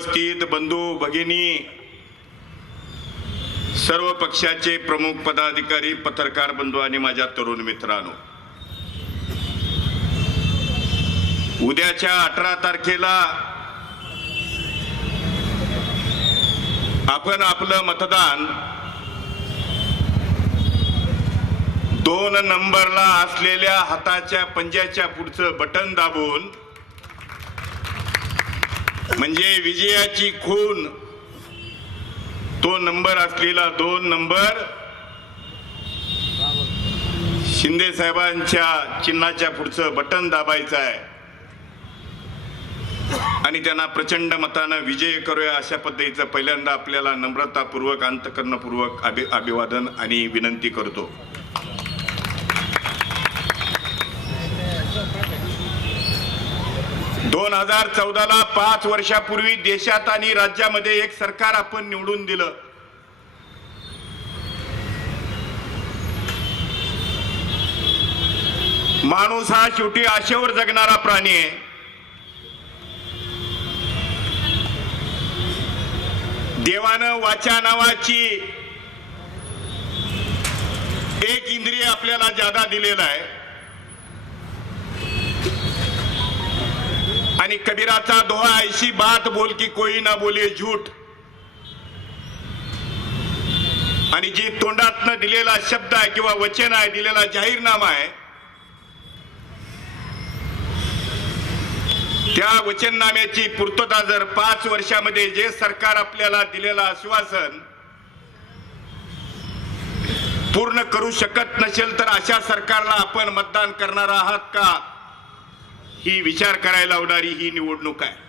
उपस्थित बंधू भगिनी सर्व पक्षाचे प्रमुख पदाधिकारी पत्रकार बंधू आणि माझ्या तरुण मित्रांनो. उद्याच्या अठरा तारखेला आपण आपलं मतदान दोन नंबरला असलेल्या हाताच्या पंजाच्या पुढचं बटन दाबून म्हणजे विजयाची खून. तो नंबर असलेला दोन नंबर शिंदे साहेबांच्या चिन्हाच्या पुढचं बटन दाबायचं आहे. आणि त्यांना प्रचंड मतानं विजय करूया अशा पद्धतीचं पहिल्यांदा आपल्याला नम्रतापूर्वक अंतकरणपूर्वक अभि अभिवादन आणि विनंती करतो. दोन हजार चौदाला पाच वर्षापूर्वी देशात आणि राज्यामध्ये एक सरकार आपण निवडून दिलं. माणूस हा शेवटी आशेवर जगणारा प्राणी आहे. देवानं वाचा नावाची एक इंद्रिय आपल्याला जादा दिलेला आहे. आणि कबीराचा दोहा ऐशी बात बोल की कोई ना बोले झूठ. आणि जी तोंडातनं दिलेला शब्द आहे किंवा वचन आहे दिलेला जाहीरनामा आहे त्या वचननाम्याची पूर्तता जर पाच वर्षामध्ये जे सरकार आपल्याला दिलेलं आश्वासन पूर्ण करू शकत नसेल तर अशा सरकारला आपण मतदान करणार आहात का? ही विचार करायला लावणारी ही निवडणूक आहे.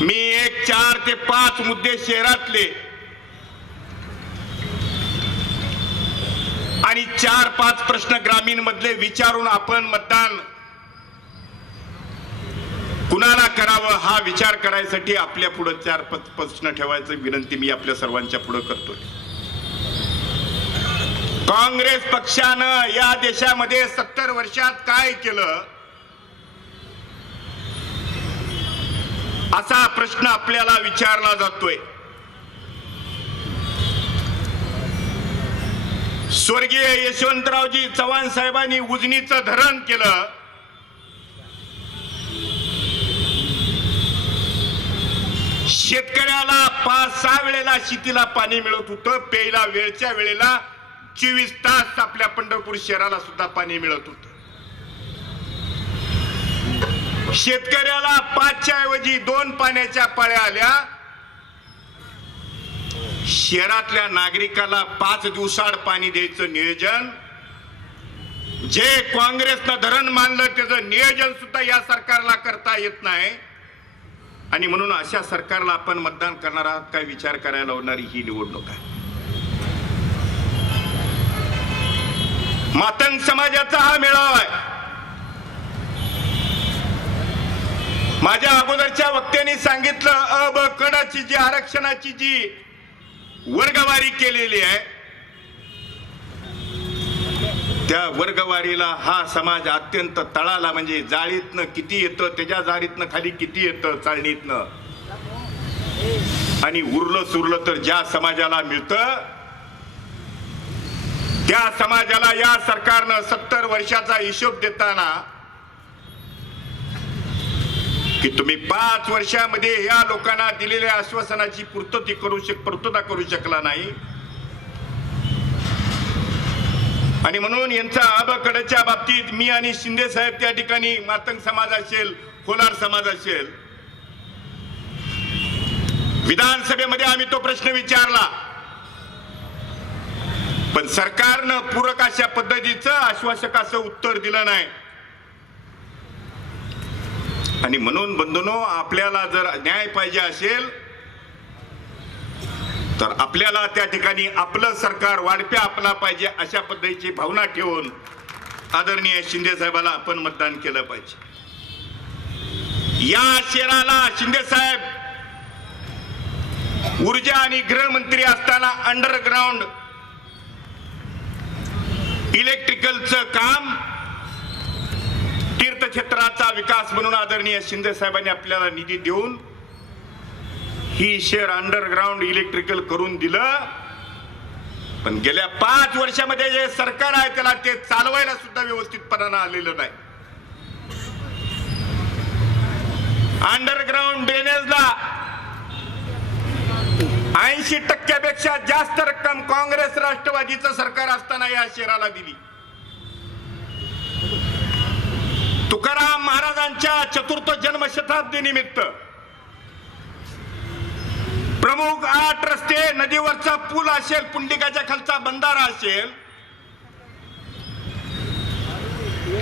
मी एक चार ते पाच मुद्दे शहरातले आणि चार पाच प्रश्न ग्रामीण मधले विचारून आपण मतदान कुणाला करावं हा विचार करायसाठी आपल्या पुढे चार पाच प्रश्न ठेवायचं विनंती मी आपल्या सर्वांच्या पुढे करतोय. काँग्रेस पक्षानं या देशामध्ये सत्तर वर्षात काय केलं? असा प्रश्न आपल्याला विचारला जातोय. स्वर्गीय यशवंतरावजी चव्हाण साहेबांनी उजनीचं धरण केलं. शेतकऱ्याला पाच सहा वेळेला शेतीला पाणी मिळत होतं प्यायला वेळच्या वेळेला चोवीस तास आपल्या पंढरपूर शहराला सुद्धा पाणी मिळत होत. शेतकऱ्याला पाचच्या ऐवजी दोन पाण्याच्या पाळ्या आल्या. शहरातल्या नागरिकाला पाच दिवसाड पाणी द्यायचं नियोजन. जे काँग्रेसनं धरण मानलं त्याचं नियोजन सुद्धा या सरकारला करता येत नाही. आणि म्हणून अशा सरकारला आपण मतदान करणार आहात काय विचार करायला लावणारी ही निवडणूक आहे. मातंग समाजाचा हा मेळावा आहे. माझ्या अगोदरच्या वक्त्यांनी सांगितलं अ ब कडाची जी आरक्षणाची जी वर्गवारी केलेली आहे त्या वर्गवारीला हा समाज अत्यंत तळाला म्हणजे जाळीतनं किती येतं त्याच्या जाळीतनं खाली किती येतं चाळणीतनं. आणि उरलं सुरलं तर ज्या समाजाला मिळतं त्या समाजाला या सरकारनं सत्तर वर्षाचा हिशोब देताना की तुम्ही पाच वर्षामध्ये या लोकांना दिलेल्या आश्वासनाची पूर्तती करू शक पूर्तता करू शकला नाही. आणि म्हणून यांचा आबकडच्या बाबतीत मी आणि शिंदे साहेब त्या ठिकाणी मातंग समाज असेल कोलार समाज असेल विधानसभेमध्ये आम्ही तो प्रश्न विचारला. पण सरकारनं पूरक अशा पद्धतीचं आश्वासक असं उत्तर दिलं नाही. आणि म्हणून बंधूनो आपल्याला जर न्याय पाहिजे असेल तर आपल्याला त्या ठिकाणी आपलं सरकार वाढप्या आपला पाहिजे अशा पद्धतीची भावना ठेवून आदरणीय शिंदे साहेबाला आपण मतदान केलं पाहिजे. या शेराला शिंदे साहेब ऊर्जा आणि गृहमंत्री असताना अंडरग्राऊंड इलेक्ट्रिकलचं काम तीर्थक्षेत्राचा विकास म्हणून आदरणीय शिंदे साहेबांनी आपल्याला निधी देऊन ही शहर अंडरग्राऊंड इलेक्ट्रिकल करून दिलं. पण गेल्या पाच वर्षामध्ये जे सरकार आहे त्याला ते चालवायला सुद्धा व्यवस्थितपणानं आलेलं नाही. अंडरग्राऊंड ड्रेनेजला ऐंशी टक्क्यापेक्षा जास्त रक्कम काँग्रेस राष्ट्रवादीचं सरकार असताना या शहराला दिली. तुकाराम महाराजांच्या चतुर्थ जन्मशताब्दी निमित्त प्रमुख आठ रस्ते नदीवरचा पूल असेल पुंडिकाच्या खालचा बंधारा असेल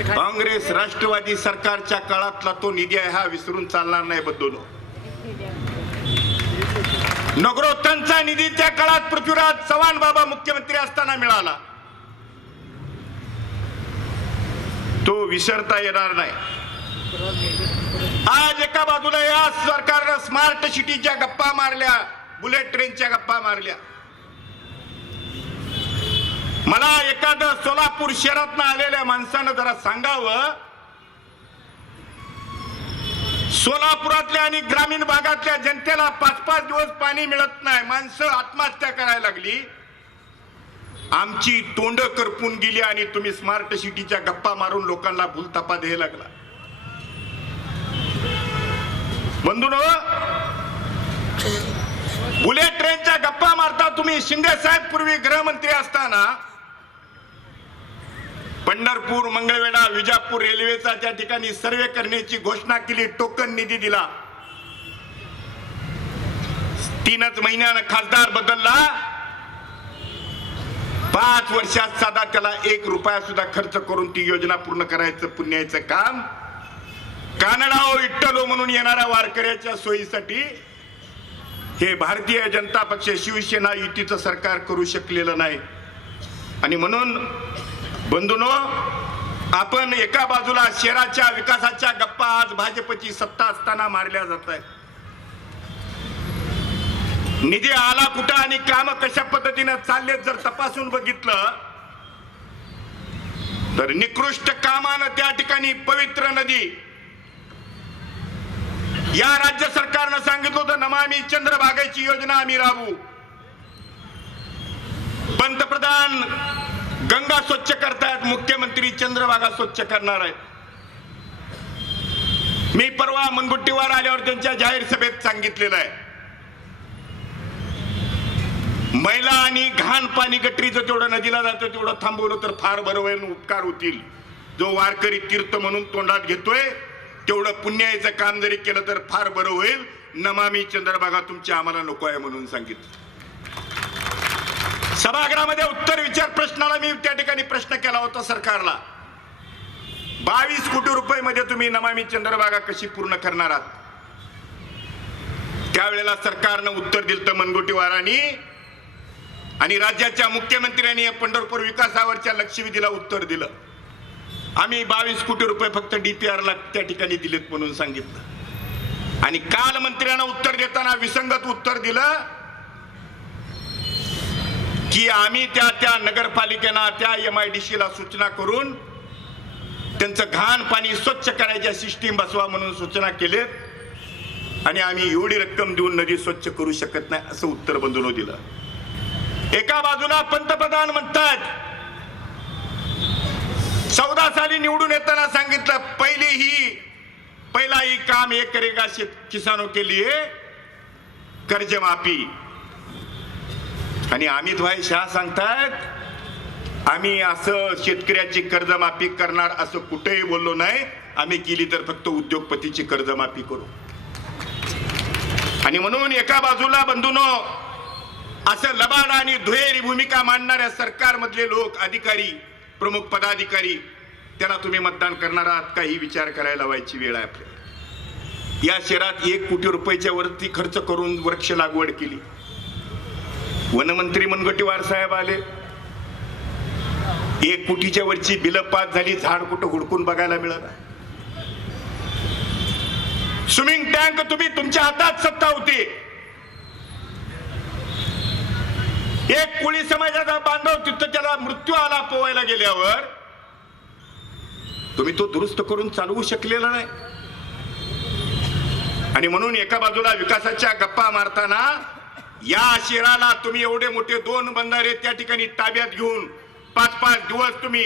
काँग्रेस राष्ट्रवादी सरकारच्या काळातला तो निधी आहे हा विसरून चालणार नाही बद्दल नगरोत्थानचा निधी त्या काळात पृथ्वीराज चव्हाण बाबा मुख्यमंत्री असताना मिळाला. तो विसरता येणार नाही. आज एका बाजूला या सरकारनं स्मार्ट सिटीच्या गप्पा मारल्या बुलेट ट्रेनच्या गप्पा मारल्या. मला एखादं सोलापूर शहरातनं आलेल्या माणसानं जरा सांगावं. सोलापुरातल्या आणि ग्रामीण भागातल्या जनतेला पाच पाच दिवस पाणी मिळत नाही. माणसं आत्महत्या करायला लागली. आमची तोंड करपून गेली आणि तुम्ही स्मार्ट सिटीच्या गप्पा मारून लोकांना भूलतापा द्यायला लागला. बंधून बुलेट ट्रेनच्या गप्पा मारता तुम्ही शिंदे साहेब पूर्वी गृहमंत्री असताना पंढरपूर मंगळवेढा विजापूर रेल्वेचा त्या ठिकाणी सर्वे करण्याची घोषणा केली टोकन निधी दिला. तीनच महिन्यानं खासदार बदलला. पाच वर्षात साधा त्याला एक रुपया सुद्धा खर्च करून ती योजना पूर्ण करायचं पुण्याचं काम. कानडाओ हो, इट्टलो हो म्हणून येणाऱ्या वारकऱ्याच्या सोयीसाठी हे भारतीय जनता पक्ष शिवसेना युतीचं सरकार करू शकलेलं नाही. आणि म्हणून बंधूनो आपण एका बाजूला शहराच्या विकासाच्या गप्पा आज भाजपची सत्ता असताना मारल्या जात आहेत. निधी आला कुठं आणि काम कशा पद्धतीनं चालले जर तपासून बघितलं तर निकृष्ट कामानं त्या ठिकाणी पवित्र नदी. या राज्य सरकारनं सांगितलं होतं नमामी चंद्रभागेची योजना आम्ही राहू पंतप्रधान गंगा स्वच्छ करतायत मुख्यमंत्री चंद्रभागा स्वच्छ करणार आहेत. मी परवा मनगुट्टीवर आल्यावर त्यांच्या जाहीर सभेत सांगितलेलं आहे. मैला आणि घाण पाणी गटरीचं जेवढं नदीला जातं तेवढं थांबवलं तर फार बरं होईल उपकार होतील. जो वारकरी तीर्थ म्हणून तोंडात घेतोय तेवढं पुण्याचं काम जरी केलं तर फार बरं होईल. नमामी चंद्रभागा तुमची आम्हाला नको आहे म्हणून सांगितलं. सभागृहामध्ये उत्तर विचार प्रश्नाला मी त्या ठिकाणी प्रश्न केला होता सरकारला. बावीस कोटी रुपये मध्ये तुम्ही नमामी चंद्रभागा कशी पूर्ण करणार आहात? त्यावेळेला सरकारनं उत्तर दिलं तर मनगोटीवारांनी आणि राज्याच्या मुख्यमंत्र्यांनी या पंढरपूर विकासावरच्या लक्षवेधीला उत्तर दिलं. आम्ही बावीस कोटी रुपये फक्त डीपीआरला त्या ठिकाणी दिलेत म्हणून सांगितलं. आणि काल मंत्र्यांना उत्तर देताना विसंगत उत्तर दिलं. की आम्ही त्या त्या नगरपालिकेना त्या एम आय डी सीला सूचना करून त्यांचं घाण पाणी स्वच्छ करायच्या सिस्टीम बसवा म्हणून सूचना केलेत. आणि आम्ही एवढी रक्कम देऊन नदी स्वच्छ करू शकत नाही असं उत्तर बंधून दिलं. एका बाजूला पंतप्रधान म्हणतात चौदा साली निवडून येताना सांगितलं पहिली ही पहिला ही काम एक करेगा किसानो के लिए कर्जमाफी. आणि अमित भाई शहा सांगतात आम्ही असं शेतकऱ्याची कर्जमाफी करणार असं कुठेही बोललो नाही. आम्ही केली तर फक्त उद्योगपतीची कर्जमाफी करू. आणि म्हणून एका बाजूला बंधूनो असं लबाड आणि दुहेरी भूमिका मांडणाऱ्या सरकारमधले लोक अधिकारी प्रमुख पदाधिकारी त्यांना तुम्ही मतदान करणार आहात का ही विचार करायला व्हायची वेळ आहे आपल्याला. या शहरात एक कोटी रुपयाच्या वरती खर्च करून वृक्ष लागवड केली. वनमंत्री मनगटीवार साहेब आले. एक कोटीच्या वरची बिलं पास झाली झाड कुठं हुडकून बघायला मिळत स्विमिंग टँक तुम्ही तुमच्या हातात सत्ता होती. एक कोळी समाजाचा बांधव तिथं त्याला मृत्यू आला पोवायला गेल्यावर. तुम्ही तो दुरुस्त करून चालवू शकलेला नाही. आणि म्हणून एका बाजूला विकासाच्या गप्पा मारताना या शहराला तुम्ही एवढे मोठे दोन बंधारे त्या ठिकाणी ताब्यात घेऊन पाच पाच दिवस तुम्ही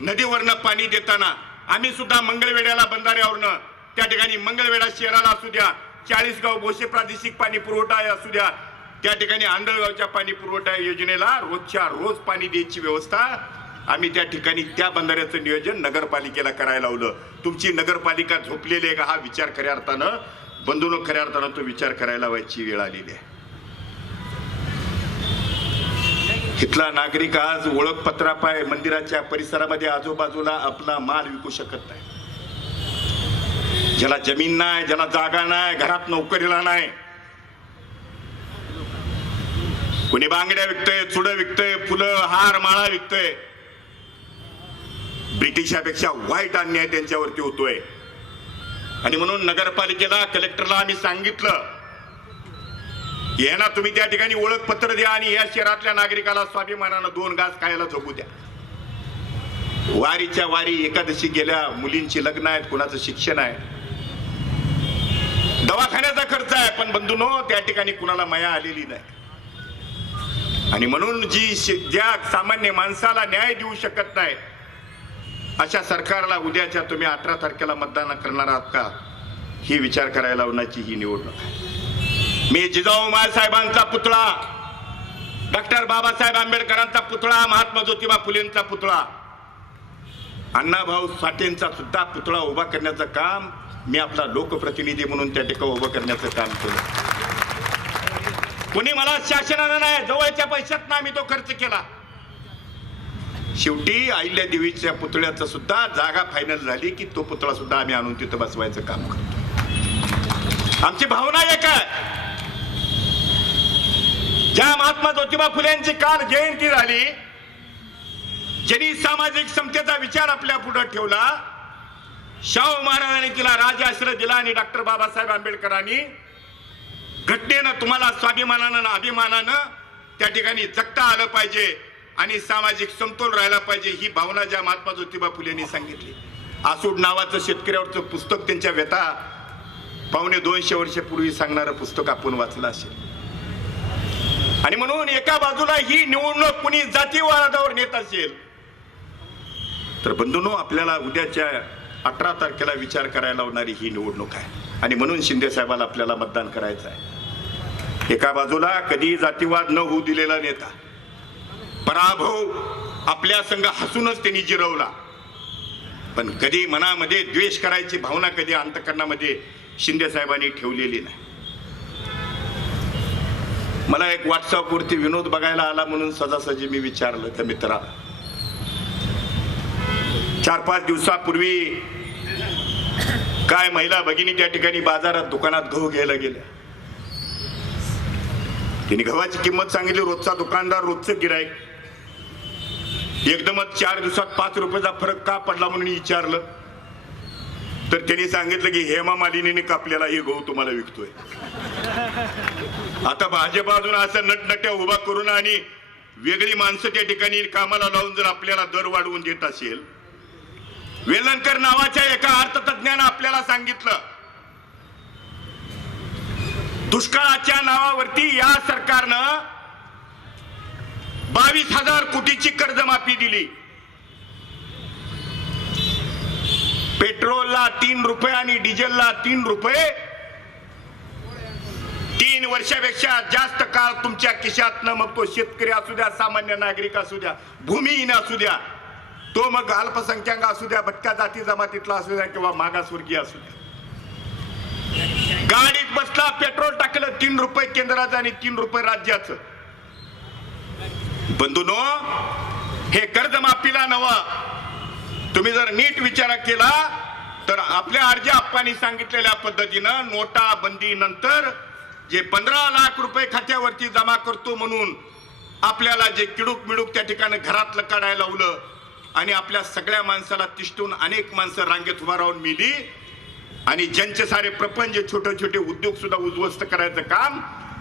नदीवरनं पाणी देताना आम्ही सुद्धा मंगळवेड्याला बंधाऱ्यावरनं त्या ठिकाणी मंगळवेढा शहराला असू द्या चाळीसगाव भोसे प्रादेशिक पाणी पुरवठा असू द्या त्या ठिकाणी आंधळगावच्या पाणी पुरवठा योजनेला रोजच्या रोज पाणी द्यायची व्यवस्था आम्ही त्या ठिकाणी त्या बंधाऱ्याचं नियोजन नगरपालिकेला करायला लावलं. तुमची नगरपालिका झोपलेली आहे का हा विचार खऱ्या अर्थानं? बंधून खऱ्या अर्थानं तो विचार करायला व्हायची वेळ आलेली आहे. इथला नागरिक आज ओळखपत्रापाय मंदिराच्या परिसरामध्ये आजूबाजूला आपला माल विकू शकत नाही. ज्याला जमीन नाही ज्याला जागा नाही घरात नोकरीला नाही. कुणी बांगड्या विकतय चुड विकतय फुलं हार माळा विकतय. ब्रिटिशापेक्षा वाईट अन्याय त्यांच्यावरती होतोय. आणि म्हणून नगरपालिकेला कलेक्टरला आम्ही सांगितलं यांना तुम्ही त्या ठिकाणी ओळखपत्र द्या आणि या शहरातल्या नागरिकाला स्वाभिमानानं दोन घास खायला जगू द्या. वारीच्या वारी एकादशी गेल्या मुलींची लग्न आहेत कुणाचं शिक्षण आहे. दवाखान्याचा खर्च आहे पण बंधूनो त्या ठिकाणी कुणाला मया आलेली नाही. आणि म्हणून जी ज्या सामान्य माणसाला न्याय देऊ शकत नाही अशा सरकारला उद्याच्या तुम्ही अठरा तारखेला मतदान करणार आहात का? ही विचार करायला लावण्याची ही निवडणूक आहे. मी जिजाऊ साहेबांचा पुतळा डॉक्टर बाबासाहेब आंबेडकरांचा पुतळा महात्मा ज्योतिबा फुलेंचा पुतळा अण्णाभाऊ साठेंचा सुद्धा पुतळा उभा करण्याचं काम मी आपला लोकप्रतिनिधी म्हणून त्या ठिकाणी उभं करण्याचं काम केलं. कोणी मला शासनानं नाही जवळच्या पैशात आम्ही तो खर्च केला. शेवटी अहिल्या देवीच्या पुतळ्याचं सुद्धा जागा फायनल झाली की तो पुतळा सुद्धा आम्ही आणून तिथं बसवायचं काम करतो. आमची भावना एक आहे. ज्या महात्मा ज्योतिबा यांची काल जयंती झाली ज्यांनी सामाजिक समतेचा विचार आपल्या पुढे ठेवला शाहू महाराजांनी तिला राजाश्रय दिला आणि डॉक्टर बाबासाहेब आंबेडकरांनी घटनेनं तुम्हाला स्वाभिमानानं अभिमानानं त्या ठिकाणी जगता आलं पाहिजे आणि सामाजिक समतोल राहिला पाहिजे ही भावना ज्या महात्मा ज्योतिबा फुलेंनी सांगितली. आसूड नावाचं शेतकऱ्यावरचं पुस्तक त्यांच्या व्यथा पावणे दोनशे वर्षापूर्वी सांगणारं पुस्तक आपण वाचलं असेल. आणि म्हणून एका बाजूला ही निवडणूक कुणी जातीवादावर नेत असेल तर बंधूनो आपल्याला उद्याच्या अठरा तारखेला विचार करायला लावणारी ही निवडणूक आहे. आणि म्हणून शिंदे साहेबाला आपल्याला मतदान करायचं आहे. एका बाजूला कधी जातीवाद न होऊ दिलेला नेता पराभव आपल्या संघ हसूनच त्यांनी जिरवला. पण कधी मनामध्ये द्वेष करायची भावना कधी अंतकरणामध्ये शिंदे साहेबांनी ठेवलेली नाही. मला एक व्हॉट्सअपवरती विनोद बघायला आला म्हणून सजासजी मी विचारलं त्या मित्राला चार पाच दिवसापूर्वी काय महिला भगिनी त्या ठिकाणी बाजारात दुकानात गहू घ्यायला गेल्या. तिने गव्हाची किंमत सांगितली रोजचा दुकानदार रोजचं गिराईक. एकदमच चार दिवसात पाच रुपयाचा फरक का पडला म्हणून विचारलं. तर त्यांनी सांगितलं की हेमा मालिनीने कापलेला हे गहू तुम्हाला विकतोय. आता भाजपा अजून असं नटनट्या उभा करून आणि वेगळी माणसं त्या ठिकाणी कामाला लावून जर आपल्याला दर वाढवून देत असेल. वेलणकर नावाच्या एका अर्थतज्ञानं आपल्याला सांगितलं दुष्काळाच्या नावावरती या सरकारनं बावीस हजार कोटीची कर्जमाफी दिली. पेट्रोलला तीन रुपये आणि डिझेलला तीन रुपये तीन वर्षापेक्षा जास्त काळ तुमच्या खिशातनं मग तो शेतकरी असू द्या सामान्य नागरिक असू द्या भूमिहीन असू द्या तो मग अल्पसंख्याक असू द्या भटक्या जाती जमातीतला असू द्या किंवा मागासवर्गीय असू द्या. गाडीत बसला पेट्रोल टाकलं तीन रुपये केंद्राचं आणि तीन रुपये राज्याचं. बंधूनो हे कर्जमाफीला नवा. तुम्ही जर नीट विचार केला तर आपल्या अर्ज आप्पांनी सांगितलेल्या पद्धतीनं नोटाबंदी नंतर जे पंधरा लाख रुपये खात्यावरती जमा करतो म्हणून आपल्याला जे किडूक मिडूक त्या ठिकाणी घरातलं काढायला लावलं आणि आपल्या सगळ्या माणसाला तिष्टून अनेक माणसं रांगेत उभा राहून मिली आणि ज्यांचे सारे प्रपंच छोटे छोटे उद्योग सुद्धा उद्ध्वस्त करायचं काम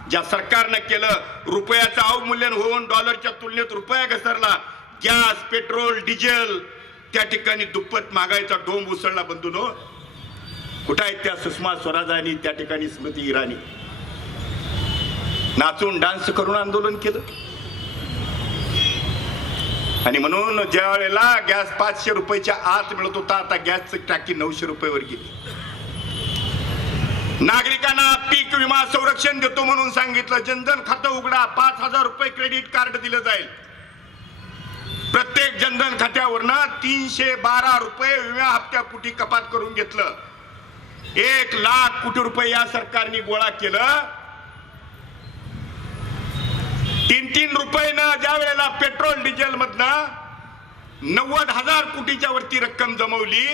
ज्या सरकारनं केलं रुपयाचं अवमूल्यन होऊन डॉलरच्या तुलनेत रुपया घसरला गॅस पेट्रोल डिझेल त्या ठिकाणी दुप्पट महागाईचा डोंब उसळला बंधून. कुठं आहेत त्या सुषमा स्वराज आणि त्या ठिकाणी स्मृती इराणी? नाचून डान्स करून आंदोलन केलं. आणि म्हणून ज्या वेळेला गॅस पाचशे रुपयाच्या आत मिळत होता आता गॅसची टाकी नऊशे रुपयावर गेली. नागरिकांना पीक विमा संरक्षण देतो म्हणून सांगितलं. जनधन खातं उघडा पाच हजार रुपये क्रेडिट कार्ड दिलं जाईल. प्रत्येक जनधन खात्यावरनं तीनशे बारा रुपये विमा हप्त्यापुटी कपात करून घेतलं. एक लाख कोटी रुपये या सरकारने गोळा केलं. तीन तीन रुपयेनं ज्या वेळेला पेट्रोल डिझेल मधनं नव्वद हजार कोटीच्या वरती रक्कम जमवली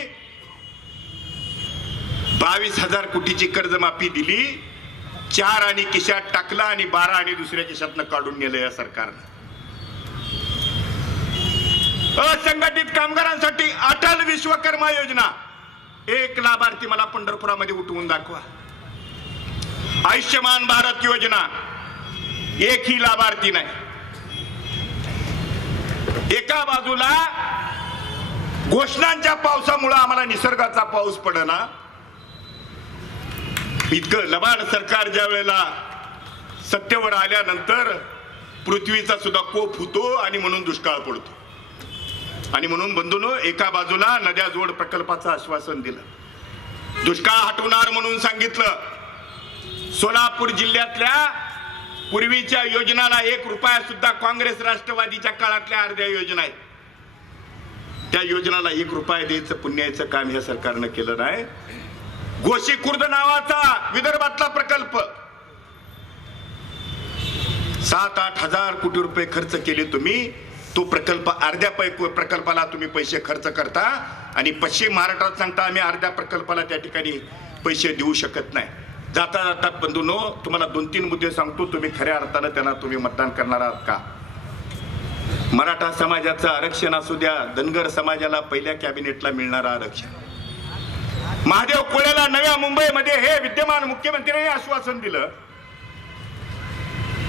बावीस हजार कोटीची कर्जमाफी दिली चार आणि किशात टाकला आणि बारा आणि दुसऱ्या किशातनं काढून नेलं या सरकारनं. असंघटित कामगारांसाठी अटल विश्वकर्मा योजना. एक लाभार्थी मला पंढरपुरामध्ये उठवून दाखवा. आयुष्यमान भारत योजना. एकही लाभार्थी नाही. एका बाजूला घोषणांच्या पावसामुळे आम्हाला निसर्गाचा पाऊस पडना. इतकं लबाड सरकार ज्या वेळेला सत्तेवर आल्यानंतर पृथ्वीचा सुद्धा कोप होतो आणि म्हणून दुष्काळ पडतो. आणि म्हणून बंधूनो एका बाजूला नद्या जोड प्रकल्पाचं आश्वासन दिलं. दुष्काळ हटवणार म्हणून सांगितलं. सोलापूर जिल्ह्यातल्या पूर्वीच्या योजनाला एक रुपया सुद्धा काँग्रेस राष्ट्रवादीच्या काळातल्या अर्ध्या योजना आहेत त्या योजनाला एक रुपया द्यायचं पुण्याचं काम या सरकारनं केलं नाही. गोशी खुर्द नावाचा विदर्भातला प्रकल्प. सात आठ हजार कोटी रुपये खर्च केले तुम्ही. तो प्रकल्प अर्ध्या पै प्रकल्पाला तुम्ही पैसे खर्च करता आणि पश्चिम महाराष्ट्रात सांगता आम्ही अर्ध्या प्रकल्पाला त्या ठिकाणी पैसे देऊ शकत नाही. जाता जाता बंधूनो तुम्हाला दोन तीन मुद्दे सांगतो तुम्ही खऱ्या अर्थानं त्यांना तुम्ही मतदान करणार आहात का? मराठा समाजाचं आरक्षण असू द्या धनगर समाजाला पहिल्या कॅबिनेटला मिळणारं आरक्षण. महादेव कोळ्याला नव्या मुंबईमध्ये हे विद्यमान मुख्यमंत्र्यांनी आश्वासन दिलं.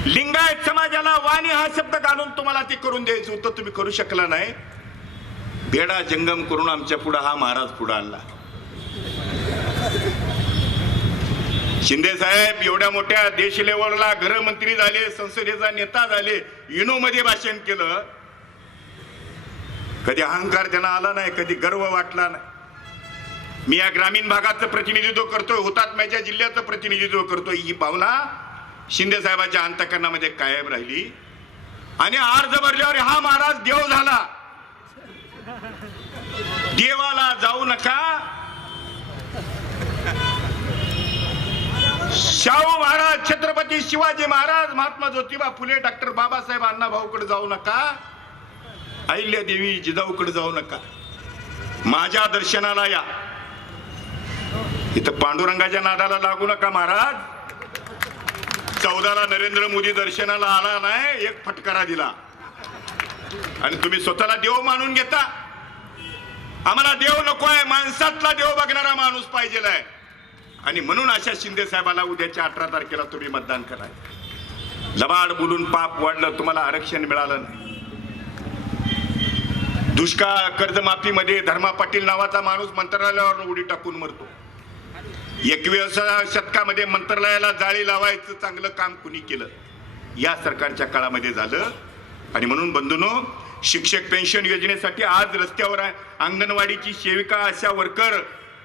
लिंगायत समाजाला वाणी हा शब्द घालून तुम्हाला ते करून द्यायचं होतं तुम्ही करू शकला नाही. भेडा जंगम करून आमच्या पुढं हा महाराज पुढं आणला. शिंदे साहेब एवढ्या मोठ्या देश लेवलला गृहमंत्री झाले संसदेचा नेता झाले युनो मध्ये भाषण केलं. कधी अहंकार त्यांना आला नाही कधी गर्व वाटला नाही. मी या ग्रामीण भागाचं प्रतिनिधित्व करतोय हुतात्म्याच्या जिल्ह्याचं प्रतिनिधित्व करतोय. ही भावना शिंदे साहेबांच्या अंतकरणामध्ये कायम राहिली. आणि अर्ज भरल्यावर हा महाराज देव झाला. देवाला जाऊ नका. शाहू महाराज छत्रपती शिवाजी महाराज महात्मा ज्योतिबा फुले डॉक्टर बाबासाहेब अण्णाभाऊकडे जाऊ नका. अहिल्या देवी जिजाऊकडे जाऊ नका. माझ्या दर्शनाला या. इथं पांडुरंगाच्या नादाला लागू नका महाराज. चौदाला नरेंद्र मोदी दर्शनाला आला नाही एक फटकारा दिला. आणि तुम्ही स्वतःला देव मानून घेता. आम्हाला देव नको आहे माणसातला देव बघणारा माणूस पाहिजे आहे आणि म्हणून अशा शिंदे साहेबाला उद्याच्या अठरा तारखेला तुम्ही मतदान करा लबाड बोलून पाप वाढलं तुम्हाला आरक्षण मिळालं नाही. दुष्काळ कर्जमाफीमध्ये धर्मा पाटील नावाचा माणूस मंत्रालयावर उडी टाकून मरतो. एकविसाव्या शतकामध्ये मंत्रालयाला जाळी लावायचं चांगलं काम कुणी केलं? या सरकारच्या काळामध्ये झालं. आणि म्हणून बंधूनो शिक्षक पेन्शन योजनेसाठी आज रस्त्यावर आहे. अंगणवाडीची सेविका अशा वर्कर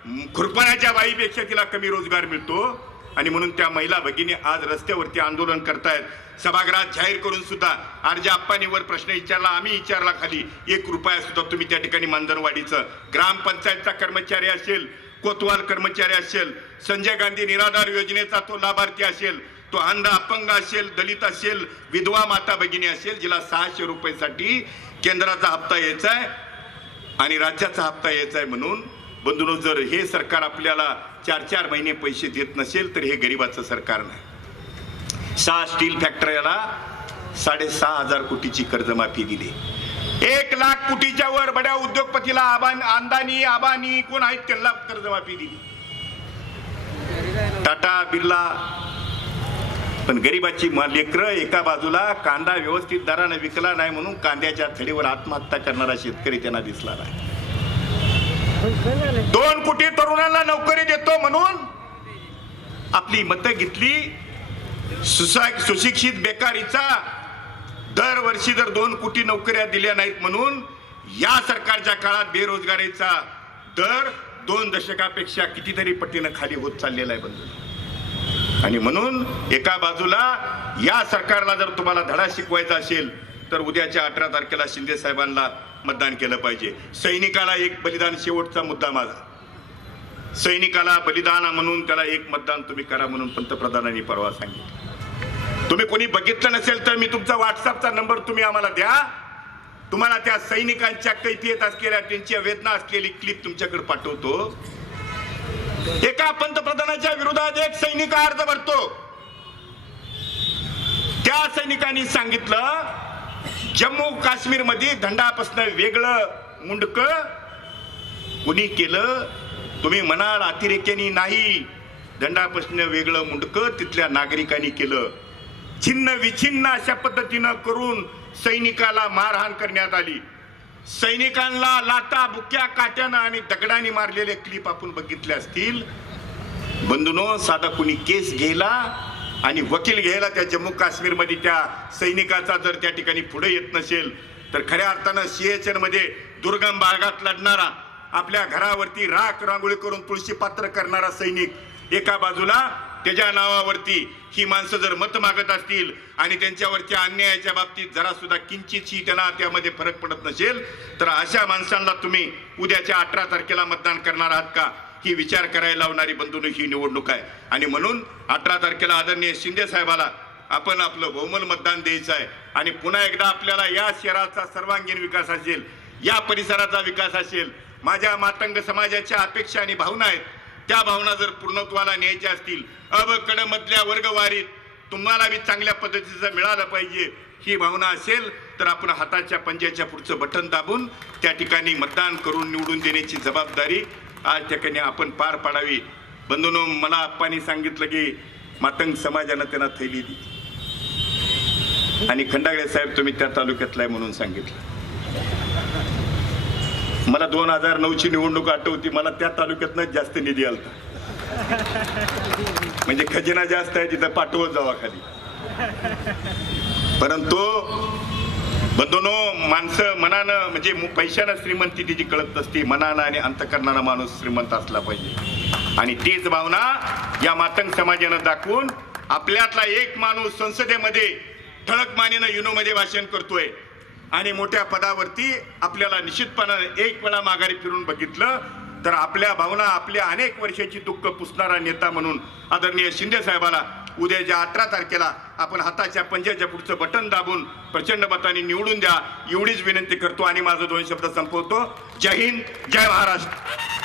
खुरपणाच्या बाईपेक्षा तिला कमी रोजगार मिळतो. आणि म्हणून त्या महिला भगिनी आज रस्त्यावरती आंदोलन करतायत. सभागृहात जाहीर करून सुद्धा आरजा अप्पानीवर प्रश्न विचारला आम्ही विचारला खाली. एक रुपया सुद्धा तुम्ही त्या ठिकाणी मानधनवाडीचं ग्रामपंचायतचा कर्मचारी असेल कोतवाल कर्मचारी असेल संजय गांधी निराधार योजनेचा तो लाभार्थी असेल तो अंध अपंग असेल दलित असेल विधवा माता भगिनी असेल जिला सहाशे रुपयेसाठी केंद्राचा हप्ता यायचा आहे आणि राज्याचा हप्ता यायचा आहे म्हणून बंधून जर हे सरकार आपल्याला चार चार महिने पैसे देत नसेल तर हे गरिबाचं सरकार नाही. सहा स्टील फॅक्टरीला साडेसहा हजार कोटीची कर्जमाफी दिली. एक लाख कोटीच्या वर बड्या उद्योगपतीला आबान अंदानी आबानी कोण आहेत त्यांना कर्जमाफी दिली. टाटा बिर्ला पण गरिबाची म- लेकरं एका बाजूला कांदा व्यवस्थित दराने विकला नाही म्हणून कांद्याच्या थडीवर आत्महत्या करणारा शेतकरी त्यांना दिसला नाही. दोन कोटी तरुणांना नोकरी देतो म्हणून आपली मतं घेतली. सुशिक्षित बेकारीचा दरवर्षी जर दोन कोटी नोकऱ्या दिल्या नाहीत म्हणून या सरकारच्या काळात बेरोजगारीचा दर दोन दशकापेक्षा कितीतरी पटीनं खाली होत चाललेला आहे बंधू. आणि म्हणून एका बाजूला या सरकारला जर तुम्हाला धडा शिकवायचा असेल तर उद्याच्या अठरा तारखेला शिंदे साहेबांना मतदान केलं पाहिजे. सैनिकाला एक बलिदान शेवटचा मुद्दा माझा. सैनिकाला बलिदान म्हणून त्याला एक मतदान तुम्ही करा म्हणून पंतप्रधानांनी परवा सांगितलं. तुम्ही कोणी बघितलं नसेल तर मी तुमचा व्हॉट्सअपचा नंबर तुम्ही आम्हाला द्या. तुम्हाला त्या सैनिकांच्या कैफियत असलेल्या त्यांच्या वेदना असलेली क्लिप तुमच्याकडे पाठवतो. एका पंतप्रधानाच्या विरोधात एक सैनिक अर्ज भरतो. त्या सैनिकांनी सांगितलं जम्मू काश्मीरमध्ये दंडापासून वेगळं मुंडक कुणी केलं? तुम्ही म्हणाल अतिरेक्यानी नाही. दंडापासून वेगळं मुंडक तिथल्या नागरिकांनी केलं. छिन्न विछिन्न अशा पद्धतीनं करून सैनिकाला मारहाण करण्यात आली. सैनिकांना लाता बुक्या काट्यानं आणि दगडाने मारलेले क्लिप आपण बघितले असतील. बंधूनो साधा कुणी केस घ्यायला आणि वकील घ्यायला त्या जम्मू काश्मीरमध्ये त्या सैनिकाचा जर त्या ठिकाणी पुढे येत नसेल तर खऱ्या अर्थानं सी एच एनमध्ये दुर्गम भागात लढणारा आपल्या घरावरती राख रांगोळी करून तुळशी पात्र करणारा सैनिक एका बाजूला त्याच्या नावावरती ही माणसं जर मत मागत असतील आणि त्यांच्यावरच्या अन्यायाच्या बाबतीत जरा सुद्धा किंचितही त्यांना त्यामध्ये फरक पडत नसेल तर अशा माणसांना तुम्ही उद्याच्या अठरा तारखेला मतदान करणार आहात का? ही विचार करायला लावणारी बंधून ही निवडणूक आहे. आणि म्हणून अठरा तारखेला आदरणीय शिंदे साहेबाला आपण आपलं बहुमल मतदान द्यायचं आहे. आणि पुन्हा एकदा आपल्याला या शहराचा सर्वांगीण विकास असेल या परिसराचा विकास असेल माझ्या मातंग समाजाच्या अपेक्षा आणि भावना आहेत त्या भावना जर पूर्णत्वाला न्यायच्या असतील अब मधल्या वर्गवारीत तुम्हाला बी चांगल्या पद्धतीचं मिळालं पाहिजे ही भावना असेल तर आपण हाताच्या पंजाच्या पुढचं बटन दाबून त्या ठिकाणी मतदान करून निवडून देण्याची जबाबदारी आज ठिकाणी आपण पार पाडावी. बंधून मला आप्पांनी सांगितलं की मातंग समाजानं त्यांना थैली दिली आणि खंडागळे साहेब तुम्ही त्या तालुक्यातला आहे म्हणून सांगितलं. मला दोन हजार नऊची निवडणूक आठवती मला त्या तालुक्यातनं जास्त निधी आलता. म्हणजे खजिना जास्त आहे तिथं पाठवत जावा खाली परंतु बंधूनो माणसं मनानं म्हणजे मु- पैशानं श्रीमंती तिची कळत असते मनानं आणि अंतकरणानं माणूस श्रीमंत असला पाहिजे. आणि तीच भावना या मातंग समाजानं दाखवून आपल्यातला एक माणूस संसदेमध्ये ठळक मानेनं युनोमध्ये भाषण करतोय. आणि मोठ्या पदावरती आपल्याला निश्चितपणानं एक वेळा माघारी फिरून बघितलं तर आपल्या भावना आपल्या अनेक वर्षाची दुःख पुसणारा नेता म्हणून आदरणीय शिंदे साहेबाला उद्याच्या अठरा तारखेला आपण हाताच्या पंजाच्या पुढचं बटन दाबून प्रचंड मताने निवडून द्या एवढीच विनंती करतो आणि माझं दोन शब्द संपवतो. जय हिंद जय महाराष्ट्र.